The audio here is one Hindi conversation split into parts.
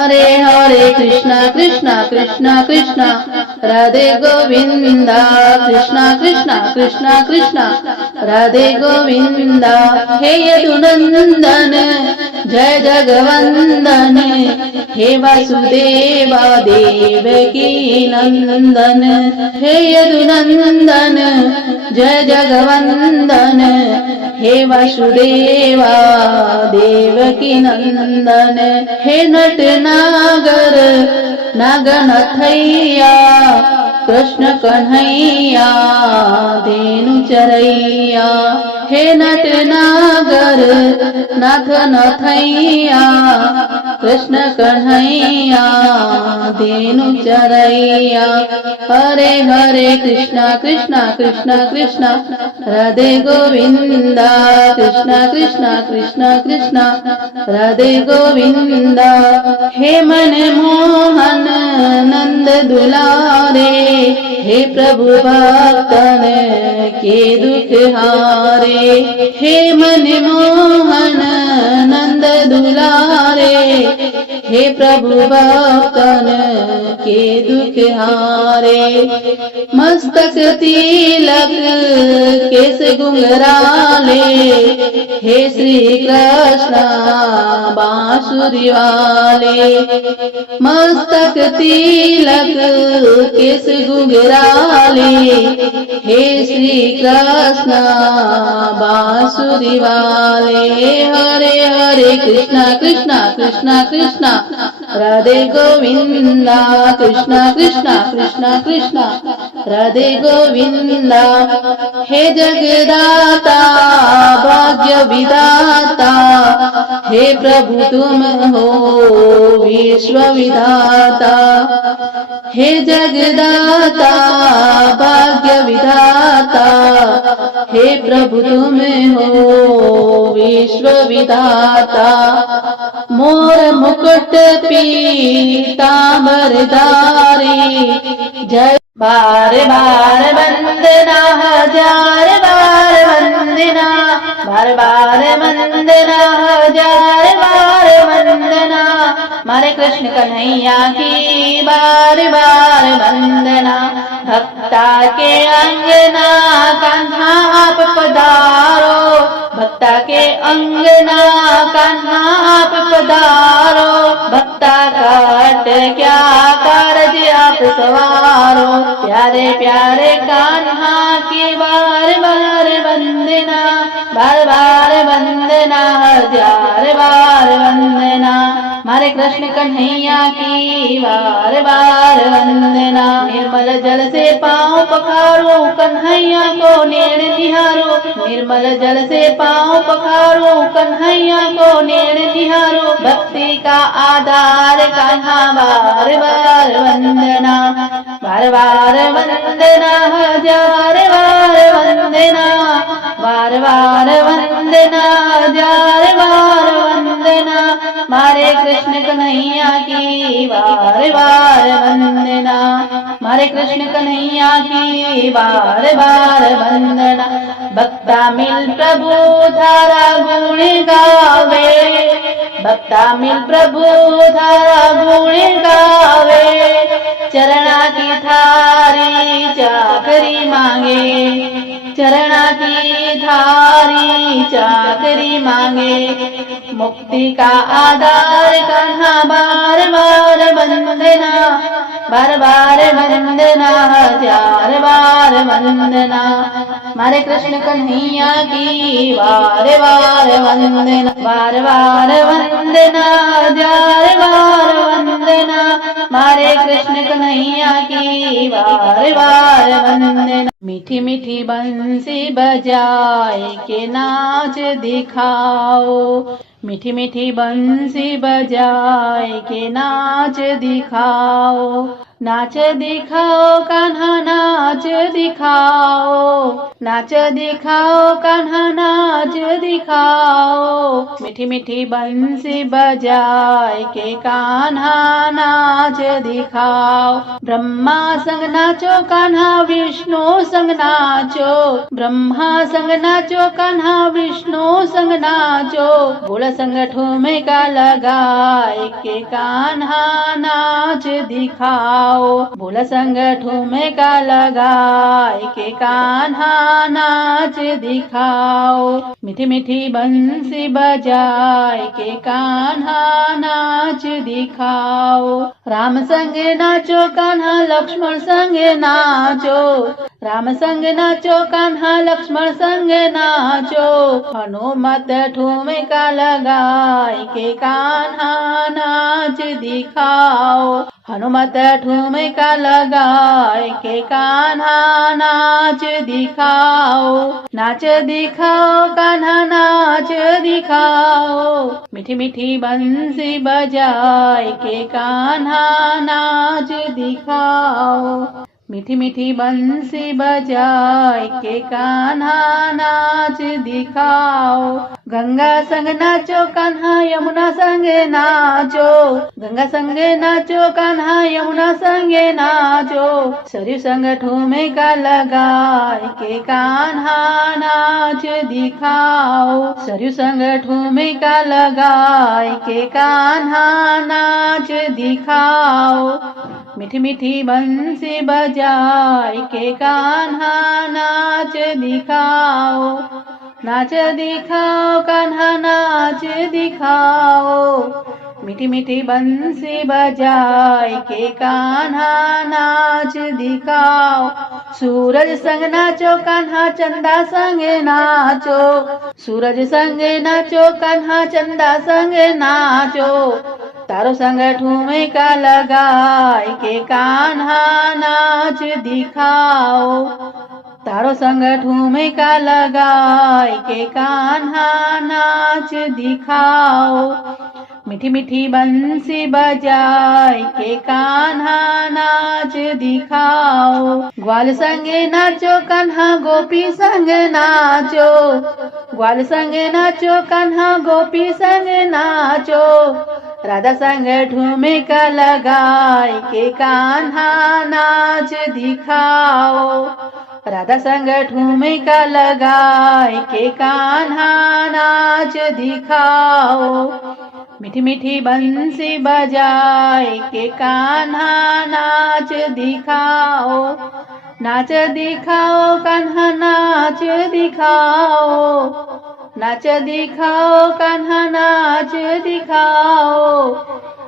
हरे हरे कृष्णा कृष्णा कृष्णा कृष्णा राधे गोविंदा कृष्णा कृष्णा कृष्णा कृष्णा राधे गोविंदा। हे यदुनंदन जय जगवंदन हे वासुदेवा देवकी नंदन। हे यदुनंदन जय जगवंदन हे वासुदेवा देवकी नंदन। हे नट नागर नागनथैया कृष्ण कन्हैया धेनु चरैया। हे नट नागर नाथ नथैया कृष्ण कन्हैया धेनु चरैया। हरे हरे कृष्णा कृष्णा कृष्णा कृष्णा राधे गोविंदा कृष्णा कृष्णा कृष्णा कृष्णा राधे गोविंदा। हे मन मोहन नंद दुलारे हे प्रभु भक्तन के दुख हारे। हे मन मोहन नंद दुलारे हे प्रभु भक्तन के दुख हारे। मस्तक तिलक केस घुंघराले हे श्री कृष्ण बांसुरी वाले। मस्तक तिलक केस घुंघराले हे श्री कृष्ण बांसुरी वाले। हरे हरे कृष्णा कृष्णा कृष्णा कृष्णा राधे गोविंदा कृष्णा कृष्णा कृष्णा कृष्णा राधे गोविंदा। हे जगदाता भाग्य विधाता हे प्रभु तुम हो विश्व विधाता। हे जगदाता भाग्य विधाता हे प्रभु तुम हो विश्व विधाता। मोर मुकुट पीतांबर धारी जय बार बार वंदना हजार बार वंदना बार बार वंदना हजार बार वंदना। मारे कृष्ण कन्हैया की बार बार वंदना। भक्ता के अंगना कान्हा आप पधारो भक्ता के अंगना कान्हा आप पधारो। भक्ता काट क्या कारज आप सवारो। प्यारे प्यारे कान्हा की बार बार वंदना बार बार वंदना हजार बार वंदना। मारे कृष्ण कन्हैया की बार बार वंदना। निर्मल जल से पाँव पखारो कन्हैया को नेण निहारो। निर्मल जल से पाँव पखारो कन्हैया को नेण निहारो। भक्ति का आधार कान्हा बार बार वंदना बार बार वंदना हजार बार वंदना बार बार वंदना हजार बार वंदना। मारे कृष्ण कन्हैया की बार बार वंदना मारे कृष्ण कन्हैया की बार बार वंदना। भक्ता मिल प्रभु धारा गुण गावे भक्ता मिल प्रभु धारा गुण गावे। चरणा की थारी चाकरी मांगे चरणा की थारी चाकरी मांगे। मुक्ति का आधार कान्हा बार बार वंदना बार बार वंदना हजार बार वंदना। मारे कृष्ण कन्हैया की बार बार वंदना बार बार वंदना हजार बार वंदना। मारे कृष्ण कन्हैया की बार बार वंदना। मीठी मीठी बंसी बजाए के नाच दिखाओ मीठी मीठी बंसी बजाए के नाच दिखाओ। नाच दिखाओ कान्हा नाच दिखाओ, नाच दिखाओ कान्हा नाच दिखाओ। मीठी मीठी बंसी बजाए के कान्हा नाच दिखाओ। ब्रह्मा संग नाचो कान्हा विष्णु संग नाचो, ब्रह्मा संग नाचो कान्हा विष्णु संग नाचो। बोल संग ठुमका लगाए के कान्हा नाच दिखाओ। बोल संग ठुमका लगाए के कान्हा नाच दिखाओ। मीठी मीठी बंसी बजाए के कान्हा नाच दिखाओ। राम संग नाचो कान्हा लक्ष्मण संग नाचो, राम संग नाचो कान्हा लक्ष्मण संग नाचो। हनुमत ठुमका लगाए के कान्हा नाच दिखाओ। हनुमत ठुमका लगाए के कान्हा नाच दिखाओ। नाच दिखाओ कान्हा नाच दिखाओ। मीठी मीठी बंसी बजाए के कान्हा नाच दिखाओ। मीठी मीठी बंसी बजाए के कान्हा नाच दिखाओ। गंगा संग नाचो कान्हा यमुना संग नाचो, गंगा संग नाचो कान्हा यमुना संग नाचो। सरयू संग ठुमका लगाए के कान्हा नाच दिखाओ। सरयू संग ठुमका लगाए के कान्हा नाच दिखाओ। मीठी मीठी बंसी बजाए के कान्हा नाच दिखाओ। नाच दिखाओ कान्हा नाच दिखाओ। मीठी मीठी बंसी बजाए के कान्हा नाच दिखाओ। सूरज संग नाचो कान्हा चंदा संग नाचो, सूरज संग नाचो कान्हा चंदा संग नाचो। तारो संग ठुमका लगाए के कान्हा नाच दिखाओ। तारो संग ठुमका लगाए के कान्हा नाच दिखाओ। मीठी मीठी बंसी बजाए के कान्हा नाच दिखाओ। ग्वाल संगे नाचो कान्हा गोपी संग नाचो, ग्वाल संग नाचो कान्हा गोपी संग नाचो। राधा संग ठुमका लगाए के कान्हा नाच दिखाओ। राधा संग ठुमका लगाए के कान्हा नाच दिखाओ। मीठी मीठी बंसी बजाए के कान्हा नाच दिखाओ। नाच दिखाओ कान्हा नाच दिखाओ। नाच दिखाओ कान्हा नाच दिखाओ।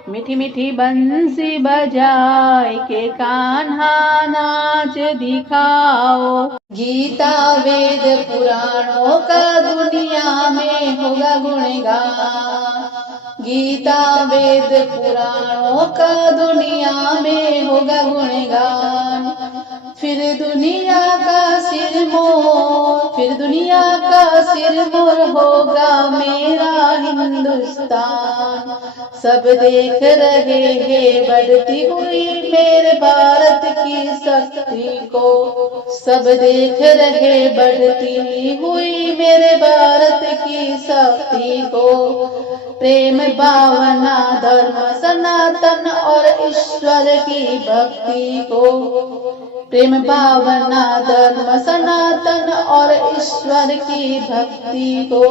मीठी मीठी बंसी बजाए के कान्हा नाच दिखाओ। गीता वेद पुराणों का दुनिया में होगा गुणगान, गीता वेद पुराणों का दुनिया में होगा गुणगान। फिर दुनिया का सिरमौर, फिर दुनिया का सिरमौर होगा मेरा हिंदुस्तान। सब देख रहे हैं बढ़ती हुई मेरे भारत की शक्ति को, सब देख रहे बढ़ती हुई मेरे भारत की शक्ति को। प्रेम भावना धर्म सनातन और ईश्वर की भक्ति को, प्रेम भावना धर्म सनातन और ईश्वर की भक्ति को।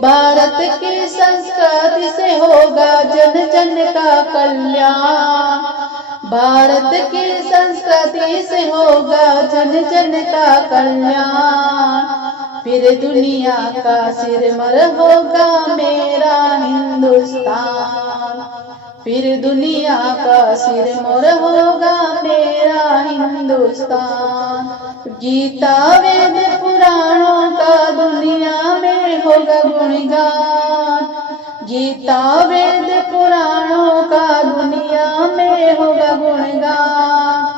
भारत की संस्कृति से होगा जन जन का कल्याण, भारत की संस्कृति से होगा जन जन का कल्याण। फिर दुनिया का सिरमौर होगा मेरा हिंदुस्तान, फिर दुनिया का सिरमौर होगा मेरा हिंदुस्तान। गीता वेद पुराणों का दुनिया में होगा गुणगान, गीता वेद पुराणों का दुनिया में होगा गुणगान।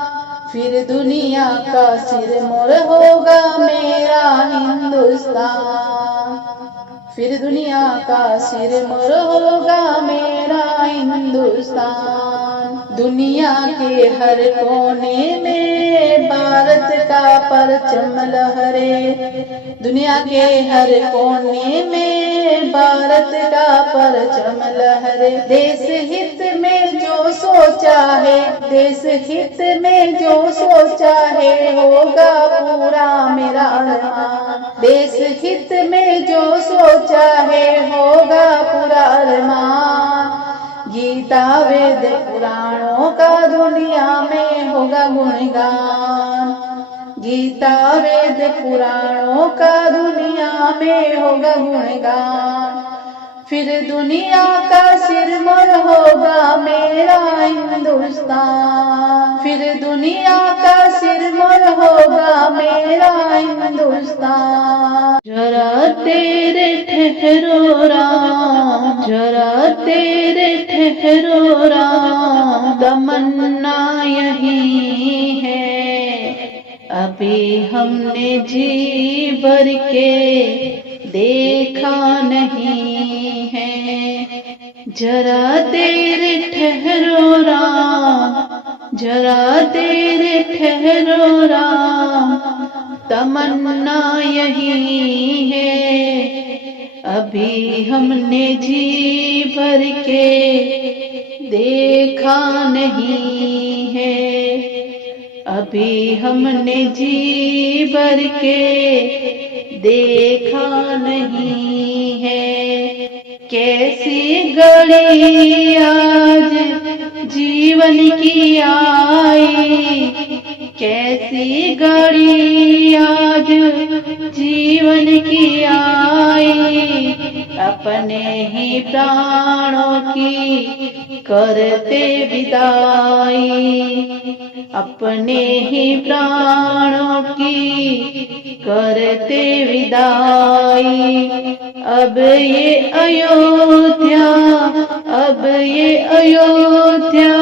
फिर दुनिया का सिरमौर होगा मेरा हिंदुस्तान, फिर दुनिया का सिरमौर होगा मेरा हिंदुस्तान। दुनिया के हर कोने में भारत का परचम लहरे, दुनिया के हर कोने में भारत का परचम लहरे। देश हित में जो सोचा है, देश हित में जो सोचा है, होगा पूरा मेरा अरमान। देश हित में जो सोचा है, होगा पूरा अरमान। गीता वेद पुराणों का दुनिया में होगा गुणगान। गीता वेद पुराणों का दुनिया में होगा गुणगान। फिर दुनिया का सिरमौर होगा मेरा हिंदुस्तान। फिर दुनिया का सिरमौर होगा मेरा हिंदुस्तान। जरा तेरे ठहरो राम, जरा तेरे ठहरो राम, तमन्ना यही है, अभी हमने जी भर के देखा नहीं है। जरा देर ठहरो राम, जरा देर ठहरो राम, तमन्ना यही है, अभी हमने जी भर के देखा नहीं है। अभी हमने जी भर के देखा नहीं है। कैसी घड़ी आज जीवन की आई, कैसी घड़ी आज जीवन की आई, अपने ही प्राणों की करते विदाई, अपने ही प्राणों की करते विदाई। अब ये अयोध्या, अब ये अयोध्या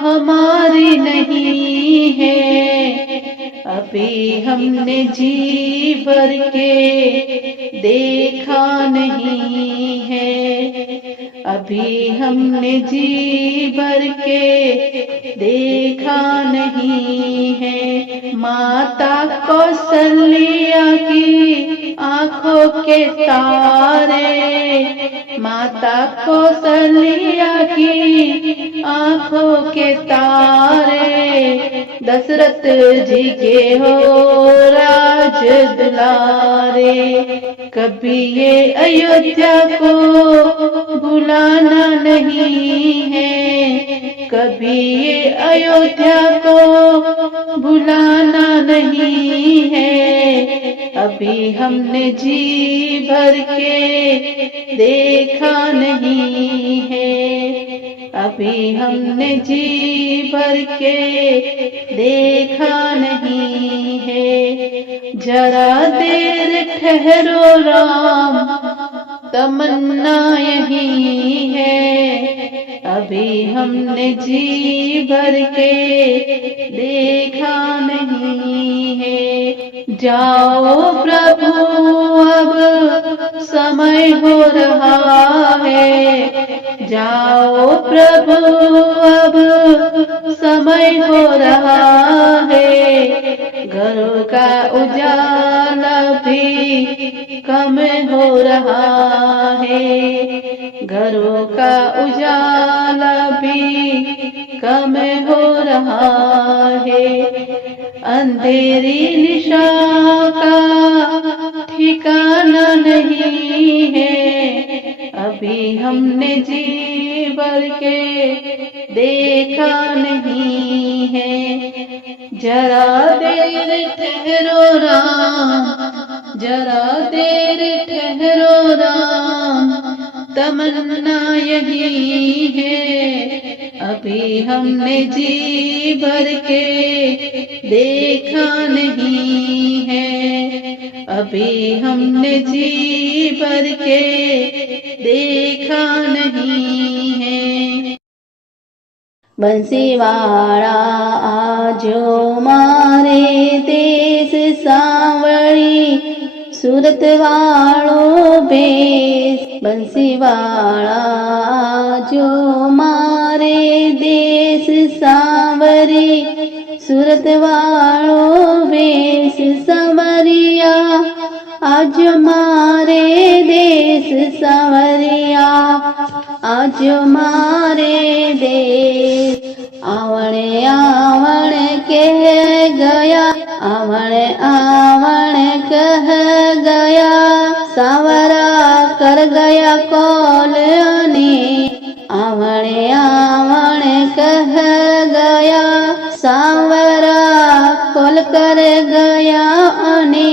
हमारी नहीं है, अभी हमने जी भर के देखा नहीं है। अभी हमने जी भर के देखा नहीं है। माता कौशल्या की आंखों के तारे, माता कौशल्या की आंखों के तारे, दशरथ जी के हो राज दुलारे। कभी ये अयोध्या को भुलाना नहीं है, कभी ये अयोध्या को भुलाना नहीं है। अभी हमने जी भर के देखा नहीं है, अभी हमने जी भर के देखा नहीं है। जरा देर ठहरो राम, तमन्ना यही है, अभी हमने जी भर के देखा नहीं है। जाओ प्रभु अब समय हो रहा है, जाओ प्रभु अब समय हो रहा है। घरों का उजाला भी कम हो रहा है, घरों का उजाला भी कम हो रहा है। अंधेरी निशा का ठिकाना नहीं है, अभी हमने जी भर के देखा नहीं है। जरा देर ठहरो राम, जरा देर ठहरो राम, तमन्ना यही है, अभी हमने जी भर के देखा नहीं है, अभी हमने जी भर के देखा नहीं है। बंसीवाड़ा आजो मारे देश सांवरी, सूरत वालो भेष बंसी वाला जो मारे देश सांवरी सूरत वालो भेष सांवरिया आज मारे देश सांवरिया आज मारे देश आवणे आवणे कह गया आवणे आवणे कह गया सांवरा कर गया कौल ने आवणे आवणे कह गया सांवरा कौल कर गया ने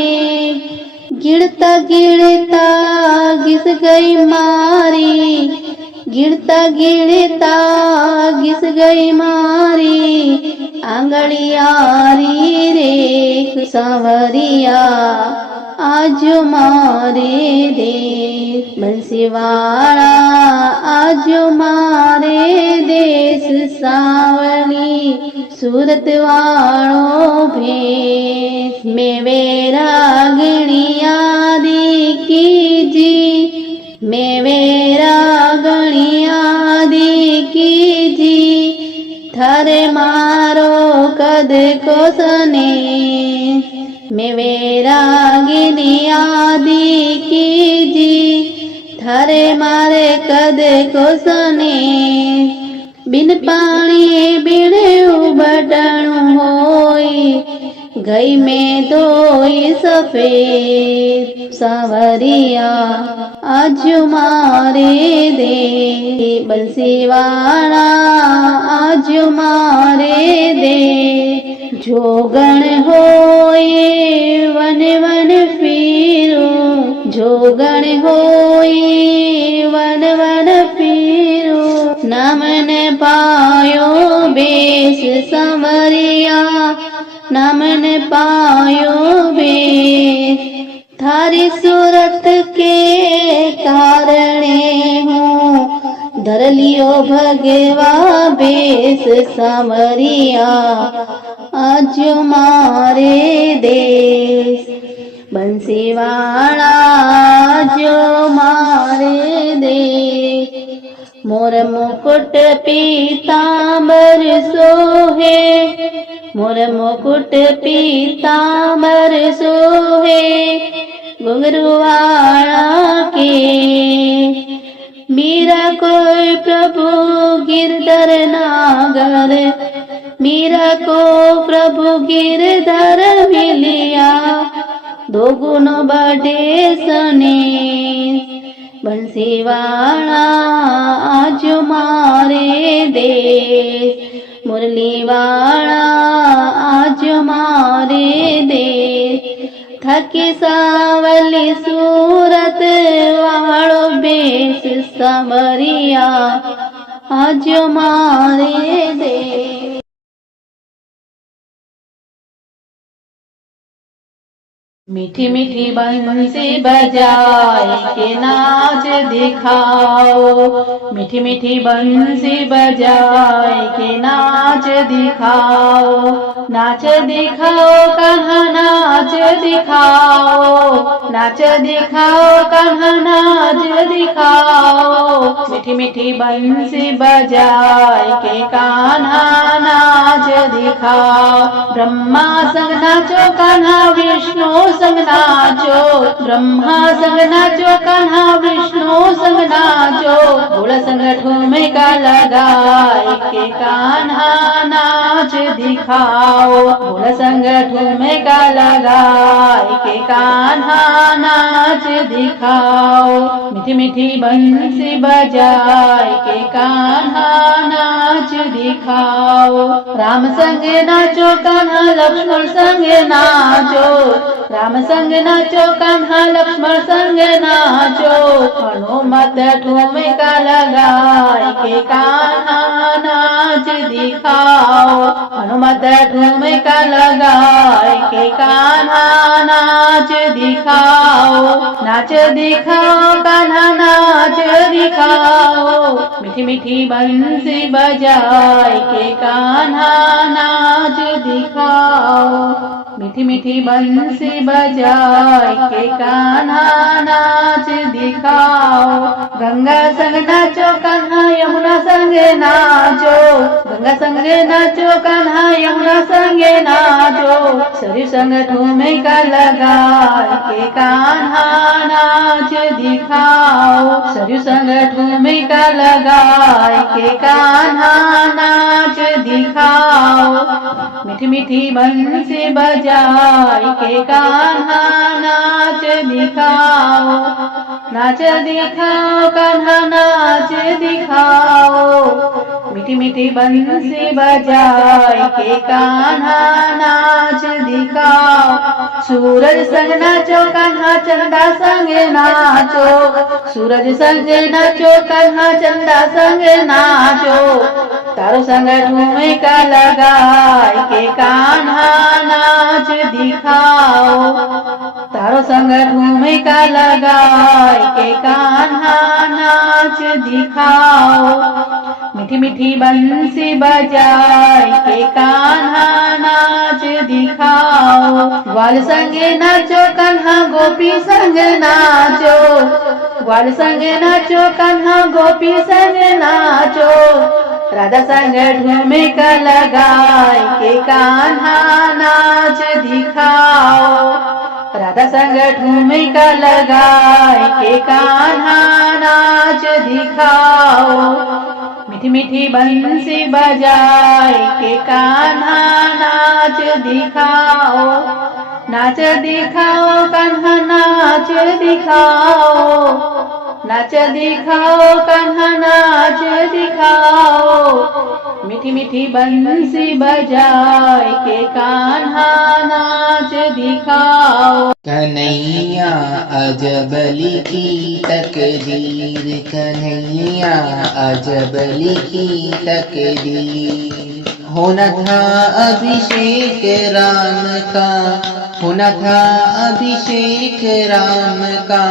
गिरता गिरता घिस गई मारी गिरता गिरता घिस गई मारी आंगड़ियारी रे सांवरिया आज मारे देश बंसीवाड़ा आज मारे देश सांवरी सूरत वालो भेष में वैरागणिया दी कीजी में वैरागणिया दी कीजी थारे मारो कद को सने में वैरागिनी आदि कीजी थारे मारे कद को सने बिन पानी बिन उबटणु होई गई में धोई सफेद सांवरिया आज मारे दे बंसीवाड़ा आज मारे दे जोगण होए वन वन फिरो जोगण होए वन वन फिरो नमन पायो बेस सांवरिया नमन पायो बेस थारी सूरत के कारणे हूँ धर लियो भगवा बेस सांवरिया आज मारे देश बंसीवाड़ा जो मारे देश मोर मुकुट पीतांबर सोहे मोर मुकुट पीतांबर सोहे घुंघरूवाड़ा के मीरा कोई प्रभु गिरधर नागर मीरा को प्रभु गिरधर मिलिया दो गुण बढ़े सने बंसीवाड़ा आज मारे देश मुरलीवाड़ा आज मारे देश थकी सावली सूरत वालो बेस सांवरिया आज मारे देश मीठी मीठी बंसी बजाए के नाच दिखाओ मीठी मीठी बंसी बजाए के नाच दिखाओ कान्हा नाच दिखाओ कान्हा नाच दिखाओ मीठी मीठी बंसी बजाए के कान्हा नाच दिखाओ ब्रह्मा संग नाचो कान्हा विष्णु संग नाचो ब्रह्मा संग नाचो कान्हा विष्णु संग नाचो भोला संग ठुमका लगाए के कान्हा नाच दिखाओ भोला संग ठुमका लगाए के कान्हा नाच दिखाओ मीठी मीठी बंसी बजाए के कान्हा नाच दिखाओ राम संग नाचो कान्हा लक्ष्मण संग नाचो राम संग नाचो कान्हा लक्ष्मण संग नाचो हनुमत ठुमका लगाए के कान्हा नाच दिखाओ हनुमत ठुमका लगाए के कान्हा नाच दिखाओ कान्हा नाच दिखाओ मीठी मीठी बंसी बजाए के कान्हा नाच दिखाओ। मीठी मीठी बंसी बजाए के कान्हा नाच दिखाओ। गंगा संग नाचो कान्हा यमुना संगे नाचो। गंगा संगे नाचो कान्हा यमुना संगे नाचो। सरयू संग ठुमका लगाए के कान्हा नाच दिखाओ। सरयू संग ठुमका लगाए के कान्हा नाच दिखाओ। मीठी मीठी बंसी बजाए के कान्हा नाच दिखाओ। नाच दिखाओ कान्हा नाच दिखाओ। मीठी मीठी बंसी बजाए के कान्हा नाच दिखाओ। सूरज संग नाचो कान्हा चंदा संग नाचो। सूरज संग नाचो कान्हा चंदा संग नाचो। तारो संग ठुमका लगाए के कान्हा नाच दिखाओ। तारो संग ठुमका लगाए के कान्हा नाच दिखाओ। मीठी मीठी बंसी बजाए के कान्हा नाच दिखाओ। ग्वाल संगे नाचो कान्हा गोपी संग नाचो। ग्वाल संगे नाचो कान्हा गोपी संग नाचो। राधा संग ठुमका लगाए के कान्हा नाच दिखाओ। राधा संग ठुमका लगाए के कान्हा नाच दिखाओ। मीठी मीठी बंसी बजाए के कान्हा नाच दिखाओ। नाच दिखाओ कान्हा नाच दिखाओ। नाच दिखाओ कान्हा नाच दिखाओ। मीठी मीठी बंसी बजाए के कान्हा नाच दिखाओ। कन्हैया अजब लिखी तकदीर। कन्हैया अजब लिखी तकदीर। होना था अभिषेक राम का। होना था अभिषेक राम का।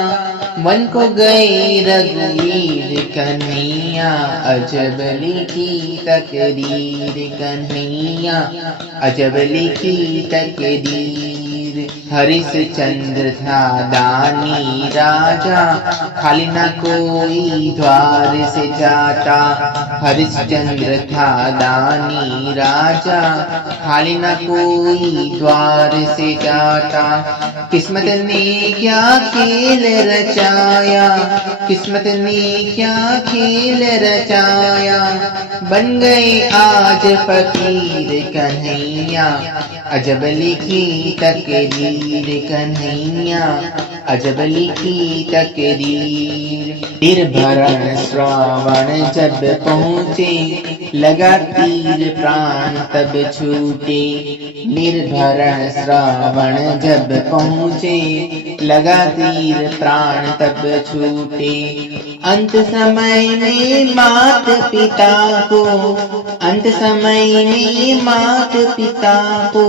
मन को गए रघुवीर। कन्हैया अजब लिखी तकदीर। कन्हैया अजब लिखी तकदीर। हरिश्चंद्र था दानी राजा। खाली न कोई द्वार से जाता। हरिश्चंद्र था दानी राजा। खाली न कोई द्वार से जाता। किस्मत ने क्या खेल रचाया। किस्मत ने क्या खेल रचाया। बन गए आज फकीर। कन्हैया अजब लिखी तकदीर। कन्हैया अजब लिखी तकदीर। निर्भरण श्रावण जब पहुँचे। लगा तीर प्राण तब छूटे। निर्भरण श्रावण जब पहुँचे। लगा तीर प्राण तब छूटे। अंत समय में मात पिता को। अंत समय में मात पिता को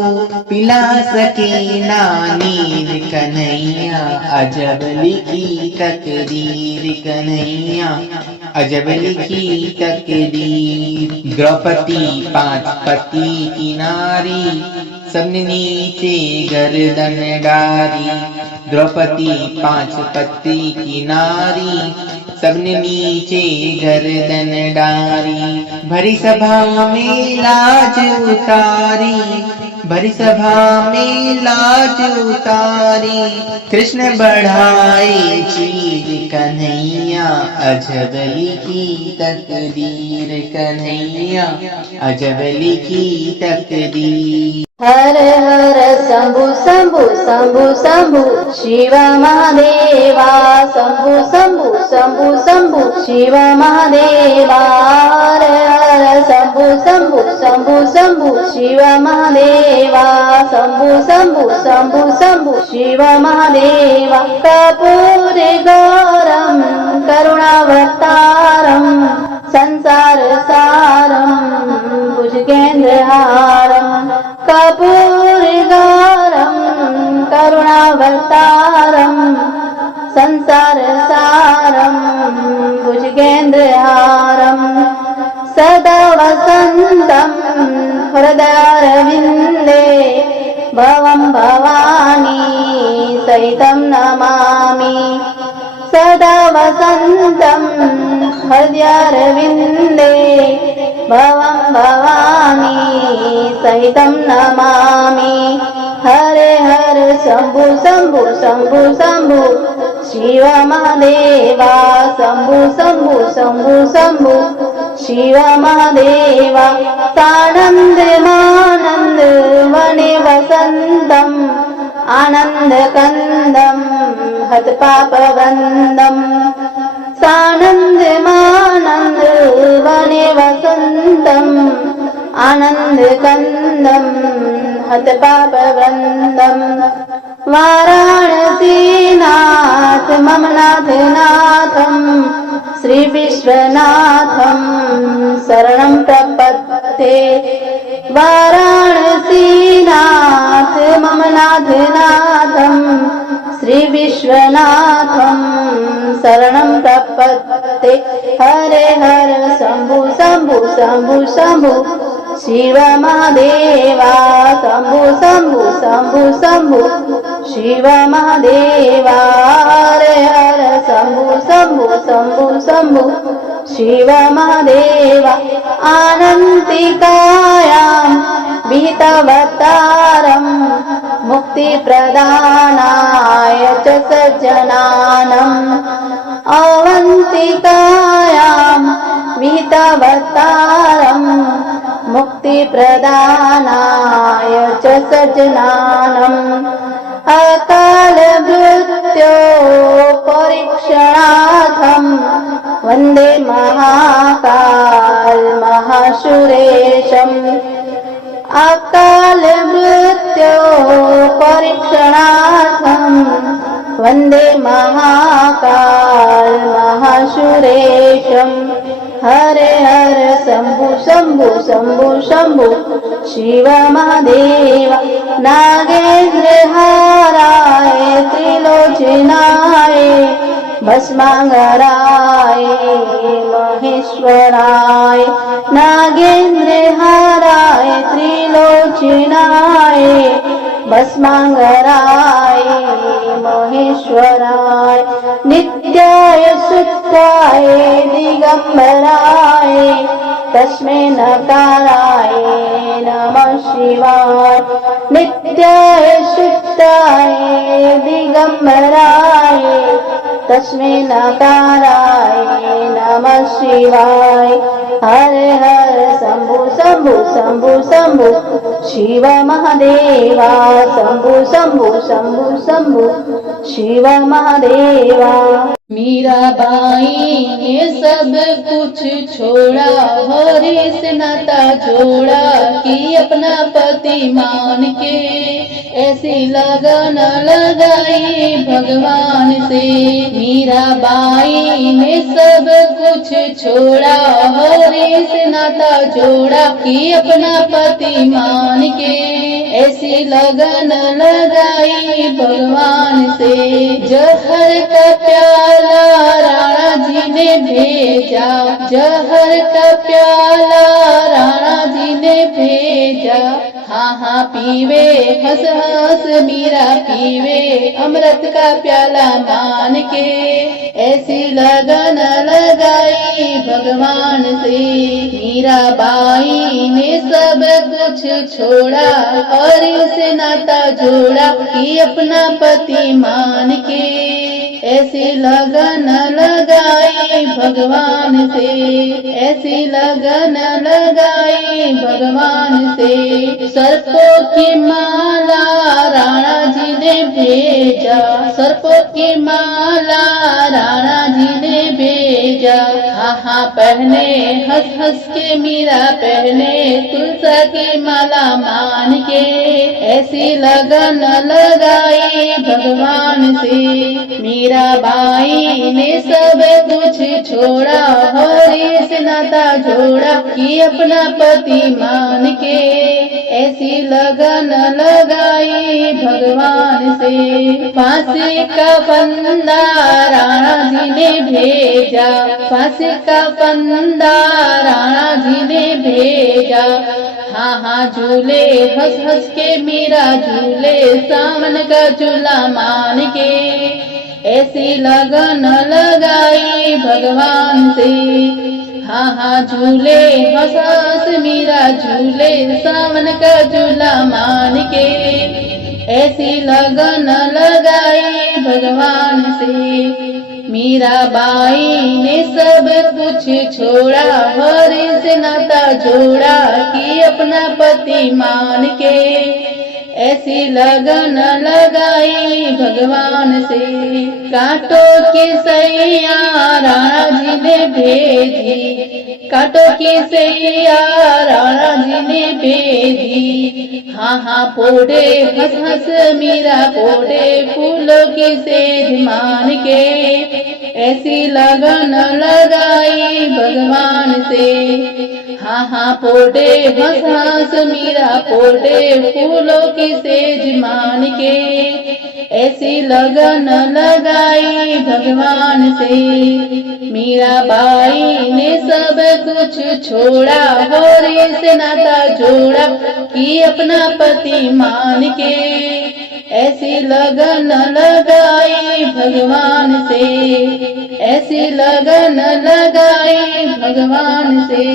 पिला सके ना नीर। कन्हैया अजब लिखी तकदीर। कन्हैया अजब लिखी तकदीर। द्रौपदी 5 पति की नारी। सबने नीचे गर्दन डारी। द्रौपदी 5 पति की नारी। सबने नीचे गर्दन डारी। भरी सभा में लाज उतारी। भरी सभा में लाज उतारी। कृष्ण बढ़ाए चीर। कन्हैया अजब लिखी तकदीर। कन्हैया अजब लिखी तकदीर। हर हर शंभु शंभु शंभु शंभु शिव महादेवा। शंभु शंभु शंभु शंभु शिव महादेवा। हर हर शंभु शंभु शंभु शंभु शिव महादेवा। शंभु शंभु शंभु शंभु शिव महादेवा। कर्पूर गौरम करुणावतारम। संसार सारम भुजगेन्द्रहारम। कर्पूर गौरम करुणावतारम। संसार सारम भुजगेन्द्रहारम। सदा वसंतम हृदयारविन्दे भवं भवानी सहितं नमामि सदा वसन्तं हृदयारविन्दे भवं भवानी सहितं नमामि हरे हर शम्भु शम्भु शम्भु शम्भु शिव महादेवा शम्भु शम्भु शम्भु शम्भु शिव महादेवा सानन्दमानन्द वने वसन्तम् आनन्दकन्दं हतपापवृन्दम् सानन्दमानन्द वने वसन्तम् आनन्दकन्दं हतपापवृन्दम् वाराणसीनाथ मम नाथ नाथं श्री विश्वनाथं शरणं प्रपद्ये वाराणसीनाथ मम नाथ नाथं श्री विश्वनाथं शरणं प्रपद्ये हरे हर शम्भु शम्भु शम्भु शम्भु शिव महादेवा शम्भु शम्भु शम्भु शम्भु शिव महादेवा हरे हर शम्भु शम्भु शम्भु शम्भु शिव महादेवा आनन्तिकायां विहितवतारं मुक्तिप्रदानाय च सज्जनानम् अवन्तिकायां विहितवतारं मुक्तिप्रदानाय च सज्जनानम् अकालमृत्यो परीक्षणार्थं वन्दे महाकाल महासुरेशम् अकालमृत्यो परीक्षणार्थं वन्दे महाकाल महासुरेशम् हरे हर शम्भु शम्भु शम्भु शम्भु शिव महादेव नागेन्द्रहाराय त्रिलोचनाय भस्मांगराय महेश्वराय नागेन्द्रहाराय त्रिलोचनाय भस्मांगराय महेश्वराय नित्याय शुद्धाय दिगंबराय तस्मै नकाराय नमः शिवाय नित्याय शुद्धाय दिगंबराय तस्मै नकाराय नमः शिवाय हरे हर शम्भु शम्भु शम्भु शम्भु शिव महादेवा शम्भु शम्भु शम्भु शम्भु शिव महादेवा। मीराबाई ने सब कुछ छोड़ा हरि से नाता जोड़ा कि अपना पति मान के ऐसी लगन लगाई भगवान से। मीराबाई ने सब कुछ छोड़ा हरि से नाता जोड़ा कि अपना पति मान के ऐसी लगन लगाई भगवान से। जहर का प्याला राणा जी ने भेजा जहर का प्याला राणा जी ने भेजा हाँ हाँ पीवे हंस हंस मीरा पीवे अमृत का प्याला मान के ऐसी लगन लगाई भगवान से। मीराबाई ने सब कुछ छोड़ा और उसे नाता जोड़ा कि अपना पति मान के ऐसी लगन लगाई भगवान से ऐसी लगन लगाई भगवान से। सर्पों की माला राणा जी ने भेजा सर्पों की माला राणा जी ने भेजा हाँ हाँ पहने हंस हंस के मीरा पहने तुलसा की माला मान के ऐसी लगन लगाई भगवान से। मीराबाई ने सब कुछ छोड़ा हरि से नाता जोड़ा कि अपना पति मान के ऐसी लगन लगाई भगवान से। फांसी का फंदा राणा जी ने भेजा फांसी का फंदा राणा जी ने भेजा जा। हाँ हाँ झूले हंस हंस के मीरा झूले सावन का झूला मान के, ऐसी लगन लगाई भगवान से। हाँ हाँ झूले हंस हंस मीरा झूले सावन का झूला मान के, ऐसी लगन लगाई भगवान से। मीराबाई ने सब कुछ छोड़ा, हरि से नाता जोड़ा कि अपना पति मान के, ऐसी लगन लगाई भगवान से। कांटों की सैया राणा जी ने भेजी, कांटों की सैया राणा जी ने भेजी। हाँ हाँ पोड़े हंस हंस मीरा पोड़े फूलों की सेज मान के, ऐसी लगन लगाई भगवान से। हाँ हाँ पोड़े हंस हंस मीरा पोड़े फूलों की सेज मान के, ऐसी लगन लगाई भगवान से। मीराबाई ने सब कुछ छोड़ा, हरि से नाता जोड़ा कि अपना पति मान के, ऐसी लगन लगाई भगवान से, ऐसी लगन लगाई भगवान से,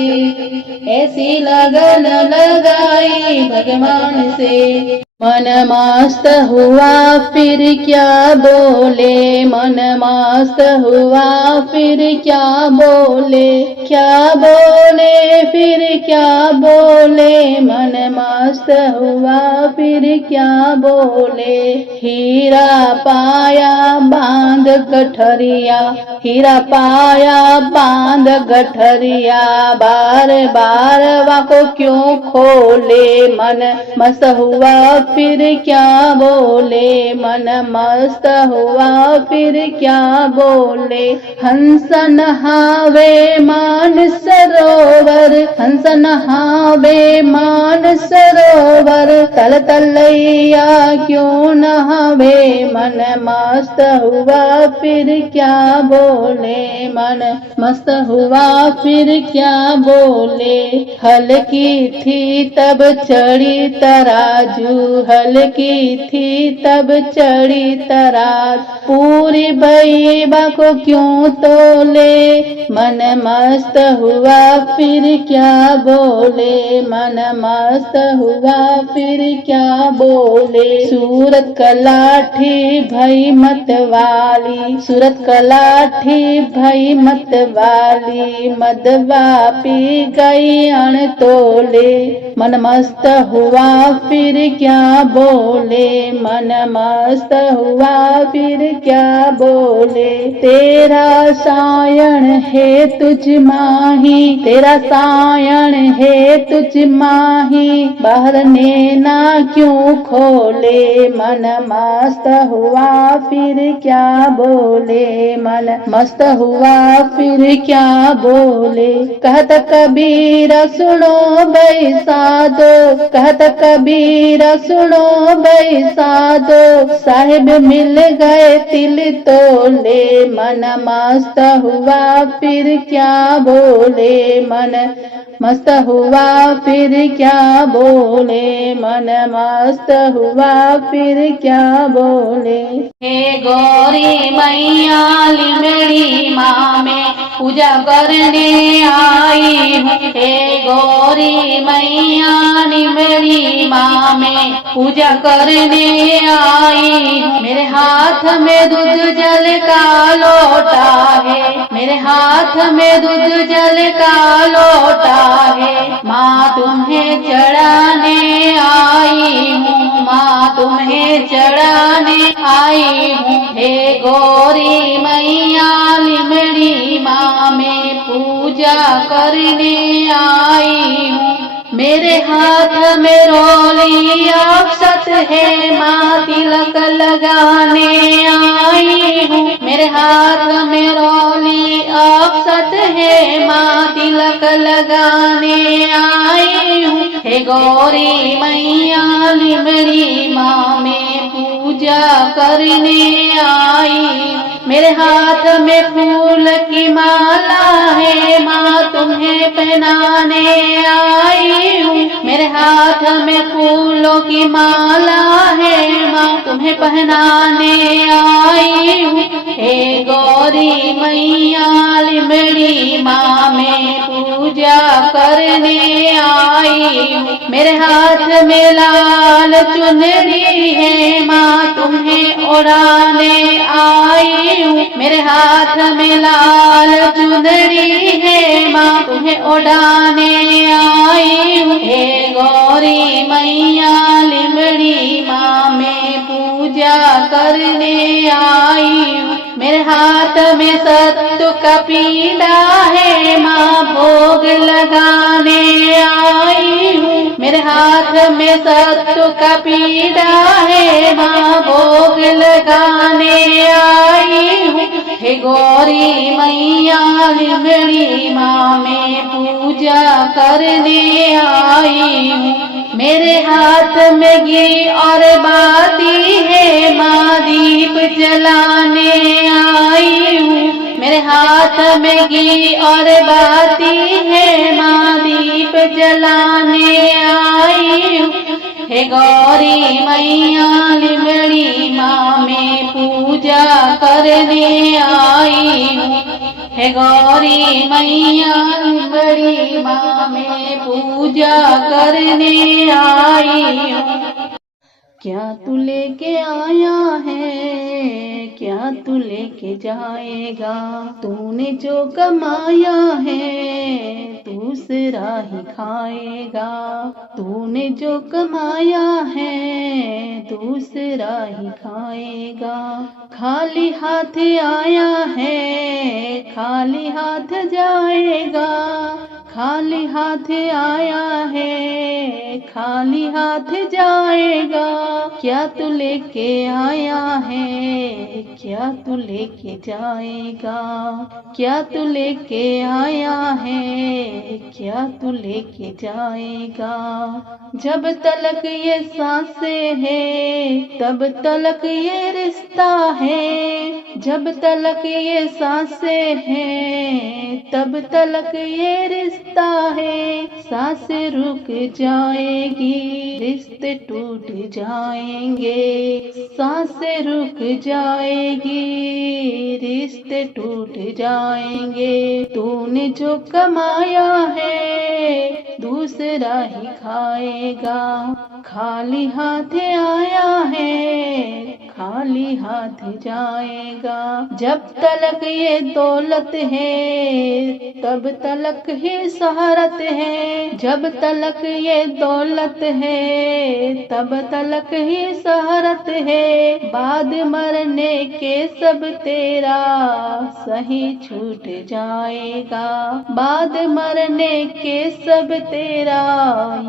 ऐसी लगन लगाई भगवान से। मन मस्त हुआ फिर क्या बोले, मन मस्त हुआ फिर क्या बोले, क्या बोले फिर क्या बोले, मन मस्त हुआ फिर क्या बोले। हीरा पाया बांध गठरिया, हीरा पाया बांध गठरिया, बार बार वाको क्यों खोले, मन मस्त हुआ फिर क्या बोले, मन मस्त हुआ फिर क्या बोले। हंस नहावे मान सरोवर, हंस नहावे मान सरोवर, तल तलैया क्यों नहावे, मन मस्त हुआ फिर क्या बोले, मन मस्त हुआ फिर क्या बोले। हल्की थी तब चढ़ी तराजू, हल्की थी तब चढ़ी तराज, पूरी बैबा को क्यों तोले, मन मस्त हुआ फिर क्या बोले, मन मस्त हुआ फिर क्या बोले। सूरत का लाठी भई मत वाली, सूरत का लाठी भई मत वाली, मदवा पी गई अण तोले, मन मस्त हुआ फिर क्या बोले, मन मस्त हुआ फिर क्या बोले। तेरा सायण है तुझ माही, तेरा सायण है तुझ माही, बाहर नैना क्यों खोले, मन मस्त हुआ फिर क्या बोले, मन मस्त हुआ फिर क्या बोले। कहत कबीरा सुनो भाई साधो, कहत कबीरा सुनो भाई साधो, साहिब मिल गए तिल तोले, मन मस्त हुआ फिर क्या बोले, मन मस्त हुआ फिर क्या बोले, मन मस्त हुआ फिर क्या बोले। हे गौरी मैया लिमड़ी माँ में पूजा करने आई हूँ, हे गौरी मैया लिमड़ी माँ में पूजा करने आई हूँ। मेरे हाथ में दूध जल का लोटा है, मेरे हाथ में दूध जल का लोटा है, माँ तुम्हें चढ़ाने आई हूँ, माँ तुम्हें चढ़ाने आई हूँ। हे गौरी मैया लिमड़ी माँ में पूजा करने आई हूँ। मेरे हाथ में रोली अक्षत है, माँ तिलक लगाने आई हूँ। मेरे हाथ में रोली अक्षत है, माँ तिलक लगाने आई हूँ। हे गौरी मैया लिमड़ी माँ में पूजा करने आई। मेरे हाथ में फूल की माला है, माँ तुम्हें पहनाने आई हाथ में फूलों की माला है माँ तुम्हें पहनाने आई हूँ। हे गौरी मैया लिमड़ी माँ मैं पूजा करने आई हूँ। मेरे हाथ में लाल चुनरी है माँ तुम्हें ओढ़ाने आई हूँ। मेरे हाथ में लाल चुनरी है माँ तुम्हें ओढ़ाने आई हूँ। हे गौरी मैया लिमड़ी माँ मैं पूजा करने आई हूँ। मेरे हाथ में सत्तू का पीड़ा है माँ भोग लगाने आई हूँ। मेरे हाथ में सत्तू का पीड़ा है माँ भोग लगाने आई हूँ। हे गौरी मैया लिमड़ी माँ मैं पूजा करने आई हूँ। मेरे हाथ में घी और बाती है माँ दीप जलाने आई हूँ। मेरे हाथ में घी और बाती है माँ दीप जलाने आई हूँ। हे गौरी मैया लिमड़ी माँ मैं पूजा करने आई हूँ। हे गौरी मैया लिमड़ी माँ मैं पूजा करने आई हूँ। क्या तू लेके आया है क्या तू लेके जाएगा, तूने जो कमाया है दूसरा ही खाएगा। तूने जो कमाया है दूसरा ही खाएगा। खाली हाथ आया है खाली हाथ जाएगा। खाली हाथ आया है खाली हाथ जाएगा। क्या तू लेके आया है क्या तू लेके जाएगा। क्या तू लेके आया है क्या तू लेके जाएगा। जब तलक ये सांसें है तब तलक ये रिश्ता है। जब तलक ये सांसें है तब तलक ये रिश्ता है। सांसें रुक जाएगी रिश्ते टूट जाएंगे। सांसें रुक जाएगी रिश्ते टूट जाएंगे। तूने जो कमाया है दूसरा ही खाएगा। खाली हाथ आया है खाली हाथ जाएगा। जब तलक ये दौलत है तब तलक ही शोहरत है। जब तलक ये दौलत है तब तलक ही शोहरत है। बाद मरने के सब तेरा सही छूट जाएगा। बाद मरने के सब तेरा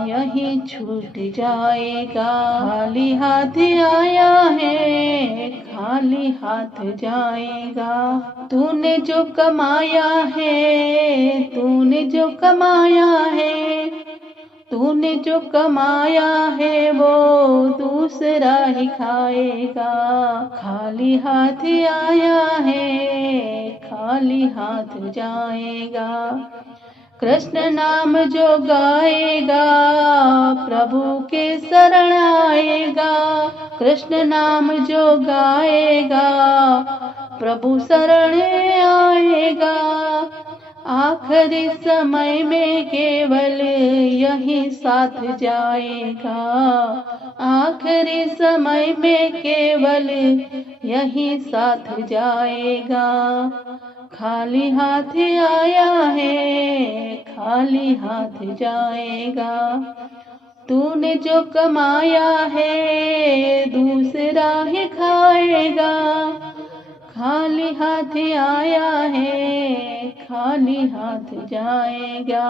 यही छूट जाएगा। खाली हाथ आया है खाली हाथ जाएगा। तूने जो कमाया है तूने जो कमाया है तूने जो कमाया है वो दूसरा ही खाएगा। खाली हाथ आया है खाली हाथ जाएगा। कृष्ण नाम जो गाएगा प्रभु के शरण आएगा। कृष्ण नाम जो गाएगा प्रभु शरण आएगा। आखिरी समय में केवल यही साथ जाएगा। आखिरी समय में केवल यही साथ जाएगा। खाली हाथ आया है खाली हाथ जाएगा। तूने जो कमाया है दूसरा ही खाएगा। खाली हाथ आया है खाली हाथ जाएगा।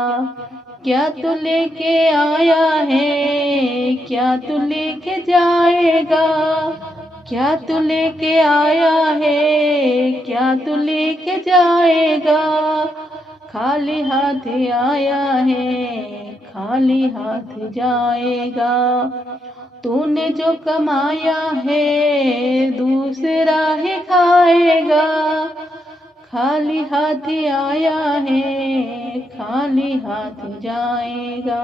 क्या तू लेके आया है क्या तू लेके जाएगा। क्या तू लेके आया है क्या तू लेके जाएगा। खाली हाथ आया है खाली हाथ जाएगा। तूने जो कमाया है दूसरा ही खाएगा। खाली हाथ आया है खाली हाथ जाएगा।